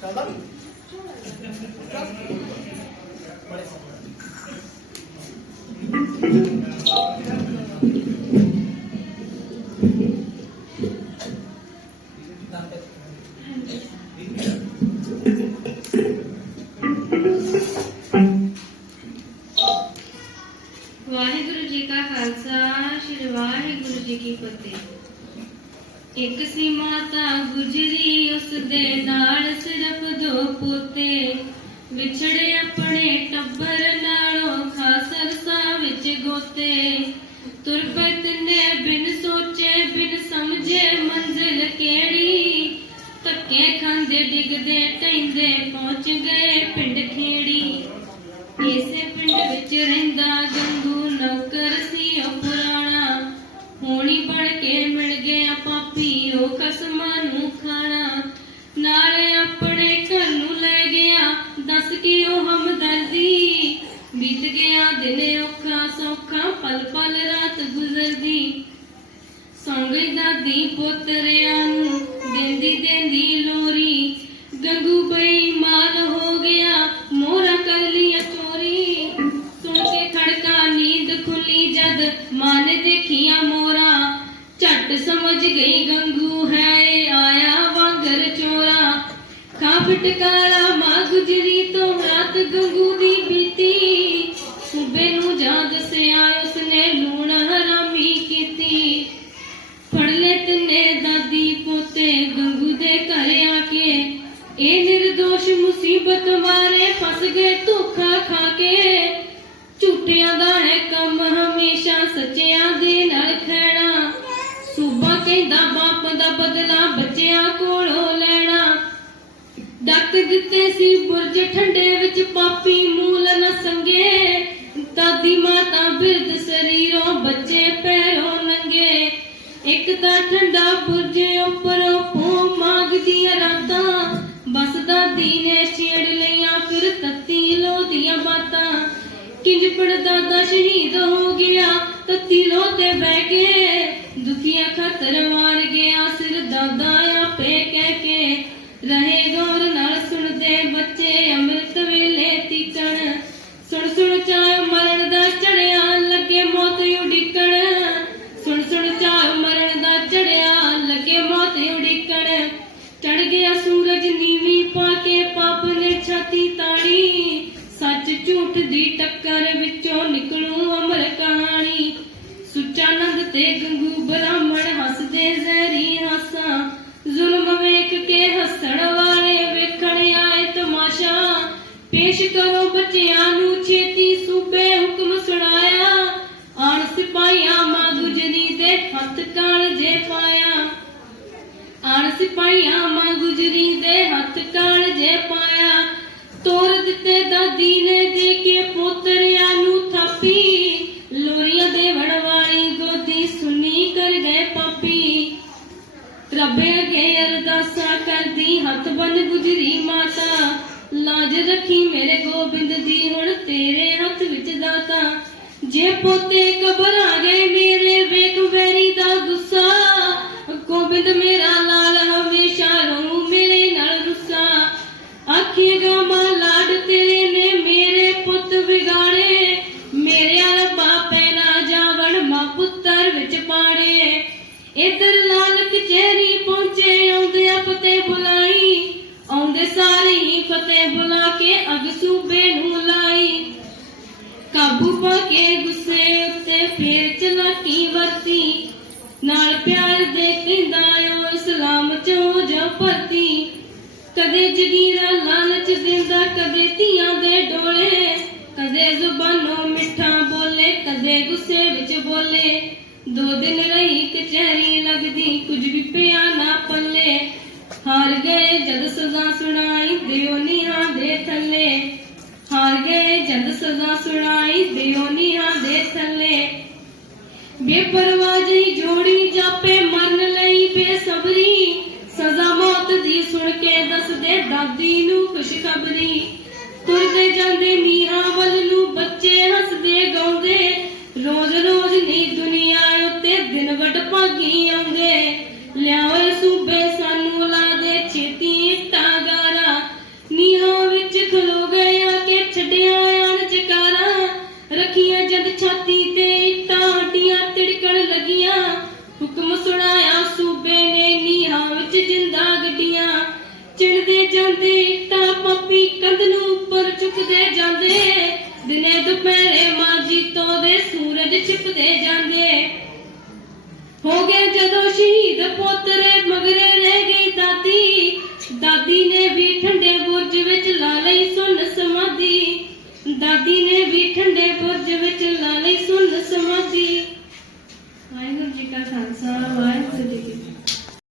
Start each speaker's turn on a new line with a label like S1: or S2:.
S1: 鏡 ਇੱਕ ਸੀ ਮਾਤਾ ਗੁਜਰੀ ਉਸ ਦੇ ਨਾਲ ਸਿਰਫ ਦੋ ਪੋਤੇ। ਵਿਛੜੇ ਆਪਣੇ ਟੱਬਰ ਨਾਲੋਂ ਖਾਸਰ ਸਾ ਵਿੱਚ ਗੋਤੇ। ਤੁਰ ਨੇ ਬਿਨ ਸੋਚੇ, ਬਿਨ ਸਮਝੇ ਮੰਜ਼ਿਲ ਕਿਹੜੀ? ਧੱਕੇ ਖਾਂਦੇ ਡਿੱਗਦੇ ਟੈਂਦੇ ਪਹੁੰਚ ਗਏ ਪਿੰਡ ਖੇ ਸੌਂ ਗਈ ਦਾਦੀ ਪੋਤਰਿਆਂ ਨੂੰ ਦਿੰਦੀ ਦਿੰਦੀ ਲੋਰੀ। ਗੰਗੂ ਬੇਈਮਾਨ ਹੋ ਗਿਆ ਮੋਰਾ ਕਰ ਲਿਆ ਚੋਰੀ। ਸੁਣ ਕੇ ਖੜਕਾ ਨੀਂਦ ਖੁੱਲੀ ਜਦ ਮਨ ਦੇਖੀਆਂ ਮੋਰਾ ਝੱਟ ਸਮਝ ਗਈ ਗੰਗੂ ਹੈ, ਆਇਆ ਵਾਂਗਰ ਚੋਰਾ। ਖਾ ਫਟਕਾਰਾ ਮਾਂ ਗੁਜਰੀ ਮੁਸੀਬਤ ਮਾਰੇ ਫਸ ਗਏ ਧੋਖਾ ਖਾ ਕੇ। ਝੂਠਿਆਂ ਦਾ ਹੈ ਕੰਮ ਹਮੇਸ਼ਾ ਸੱਚਿਆਂ ਦੇ ਨਾਲ ਖੈਣਾ ਸੂਬਾ ਕਹਿੰਦਾ ਬਾਪ ਦਾ ਬਦਲਾ ਬੱਚਿਆਂ ਕੋਲੋਂ ਲੈਣਾ। ਡੱਕ ਦਿੱਤੇ ਸੀ ਬੁਰਜ ਠੰਡੇ ਵਿੱਚ ਪਾਪੀ ਮੂਲ ਨ ਸੰਗੇ। ਦਾਦੀ ਮਾਤਾ ਬਿਰਧ ਸਰੀਰੋਂ ਬੱਚੇ ਪੈਰੋਂ ਨੰਗੇ। ਇੱਕ ਤਾਂ ਠੰਡਾ ਬੁਰਜ ਉੱਪਰੋਂ ਪੋ ਮਾਗਦੀਆਂ ਰਾਤਾਂ। ਬਸ ਨੇ ਛੇੜ ਲਈਆਂ, ਫਿਰ ਤੱਤੀ ਲੋ ਦੀਆਂ ਬਾਤਾਂ। ਕਿੰਜ ਪੜਦਾ ਸ਼ਹੀਦ ਹੋ ਗਿਆ, ਤੱਤੀ ਲੋ ਤੇ ਬਹਿ ਕੇ ਦੁਖੀਆਂ ਖਤਰ ਮਾਰ ਗਿਆ, ਸਿਰ ਦਾਦਾ ਝੂਠ ਦੀ ਟੱਕਰ ਵਿੱਚੋਂ ਨਿਕਲੂ ਅਮਰ ਕਹਾਣੀ। ਸੁੱਚਾਨੰਦ ਤੇ ਗੰਗੂ ਬ੍ਰਾਹਮਣ ਹੱਸਦੇ ਜ਼ਹਿਰੀ ਹਾਸਾ। ਜ਼ੁਲਮ ਵੇਖ ਕੇ ਹੱਸਣ ਵਾਲੇ ਵੇਖਣ ਆਏ ਤਮਾਸ਼ਾ। ਪੇਸ਼ ਕਰੋ ਬੱਚਿਆਂ ਨੂੰ ਛੇਤੀ ਸੂਬੇ ਹੁਕਮ ਸੁਣਾਇਆ। ਆਣ ਸਿਪਾਹੀਆਂ ਮਾਂ ਗੁਜਰੀ ਦੇ ਹੱਥ ਕਾਲ ਜੇ ਪਾਇਆ। ਆਣ ਸਿਪਾਹੀਆਂ ਮਾਂ ਗੁਜਰੀ ਦੇ ਹੱਥ ਕਾਲ ਜੇ ਪਾਇਆ। ਤੋਰ ਦਿੱਤੇ ਦਾਦੀ ਨੇ ਦੇ ਕੇ ਪੋਤਰਿਆਂ ਨੂੰ ਥਾਪੀ। ਲੋਰੀਆਂ ਦੇ ਵੜਵਾਲੀ ਗੋਦੀ ਸੁਣੀ ਕਰ ਗਏ ਪਾਪੀ। ਰੱਬੇ ਅਗੇ ਅਰਦਾਸਾਂ ਕਰਦੀ, ਹੱਥ ਬਨ ਗੁਜਰੀ ਮਾਤਾ। ਲਾਜ ਰੱਖੀ ਮੇਰੇ ਗੋਬਿੰਦ ਦੀ ਹੁਣ ਤੇਰੇ ਹੱਥ ਵਿੱਚ ਦਾਤਾ। ਜੇ ਪੋਤੇ ਕਬਰ ਆ ਗਏ ਮੇਰੇ, ਵੇਖ ਵੈਰੀ ਦਾ ਗੁੱਸਾ। ਗੋਬਿੰਦ ਮੇਰਾ ਇਧਰ ਲਾਲ ਕਚਹਿਰੀ ਪਹੁੰਚੇ, ਆਉਂਦੇ ਫਤਿਹ ਬੁਲਾਈ। ਆਉਂਦੇ ਸਾਰੇ ਹੀ ਫਤਿਹ ਬੁਲਾ ਕੇ ਅਗ ਸੂਬੇ ਨੂੰ ਲਾਈ। ਕਾਬੂ ਪਾ ਕੇ ਗੁੱਸੇ ਉੱਤੇ ਫੇਰ ਚਲਾਕੀ ਵਰਤੀ। ਨਾਲ ਪਿਆਰ ਦੇ ਕਹਿੰਦਾ ਓ ਇਸਲਾਮ ਚ ਜਾ ਭਰਤੀ। ਕਦੇ ਜਗੀਰਾ ਲਾਲਚ ਦਿੰਦਾ, ਕਦੇ ਧੀਆਂ ਦੇ ਡੋਲੇ। ਕਦੇ ਜ਼ੁਬਾਨੋਂ ਮਿੱਠਾ ਬੋਲੇ, ਕਦੇ ਗੁੱਸੇ ਵਿੱਚ ਬੋਲੇ। ਦੋ ਦਿਨ ਰਹੀ ਕਚਹਿਰੀ ਲੱਗਦੀ, ਕੁਝ ਵੀ ਪਿਆ ਨਾ ਪੱਲੇ। ਹਾਰ ਗਏ ਜਦ ਸਜ਼ਾ ਸੁਣਾਈ, ਦਿਓ ਨੀਹਾਂ ਦੇ ਥੱਲੇ। ਹਾਰ ਗਏ ਜਦ ਸਜ਼ਾ ਸੁਣਾਈ, ਦਿਓ ਨੀਹਾਂ ਦੇ ਥੱਲੇ। ਬੇਪਰਵਾਹ ਜਿਹੀ ਜੋੜੀ ਜਾਪੇ ਮਰਨ ਲਈ ਬੇਸਬਰੀ। ਸਜ਼ਾ ਮੌਤ ਦੀ ਸੁਣ ਕੇ ਦੱਸਦੇ, ਦਾਦੀ ਨੂੰ ਖੁਸ਼ਖਬਰੀ। ਤੁਰਦੇ ਜਾਂਦੇ ਨੀਹਾਂ ਵੱਲ ਨੂੰ ਬੱਚੇ ਹੱਸਦੇ, ਗਾਉਂਦੇ। ਰੋਜ਼ ਰੋਜ਼ ਨੀ ਭਾਗੀ ਆਉਂਦੇ ਲਿਆਏ ਸੂਬੇ ਸਾਨੂੰ ਲਾ ਦੇ ਵਿੱਚ ਖਲੋ ਜਦ ਛਾਤੀ ਤੇ ਹੁਕਮ ਸੁਣਾਇਆ ਸੂਬੇ ਨੇ ਨੀਹਾਂ ਵਿੱਚ ਜਿੰਦਾ ਗੱਡੀਆਂ। ਚਿਣਦੇ ਜਾਂਦੇ ਇੱਟਾਂ ਪੱਪੀ ਕੰਧ ਉੱਪਰ ਚੁੱਕਦੇ ਜਾਂਦੇ। ਦਿਨੇ ਦੁਪਹਿਰੇ ਮਾਜੀ ਤੋਂ ਦੇ ਸੂਰਜ ਛਿਪਦੇ ਜਾਂਦੇ। ਹੋ ਗਏ ਜਦੋਂ ਸ਼ਹੀਦ ਪੋਤਰੇ, ਮਗਰੇ ਰਹਿ ਗਈ ਦਾਦੀ। ਦਾਦੀ ਨੇ ਵੀ ਠੰਡੇ ਬੁਰਜ ਵਿੱਚ ਲਾ ਲਈ ਸੁੰਨ ਸਮਾਧੀ। ਦਾਦੀ ਨੇ ਵੀ ਠੰਡੇ ਬੁਰਜ ਵਿੱਚ ਲਾ ਲਈ ਸੁਨ ਸਮਾਧੀ। ਵਾਹਿਗੁਰੂ ਜੀ ਕਾ ਖਾਲਸਾ, ਵਾਹਿਗੁਰੂ ਜੀ ਕੀ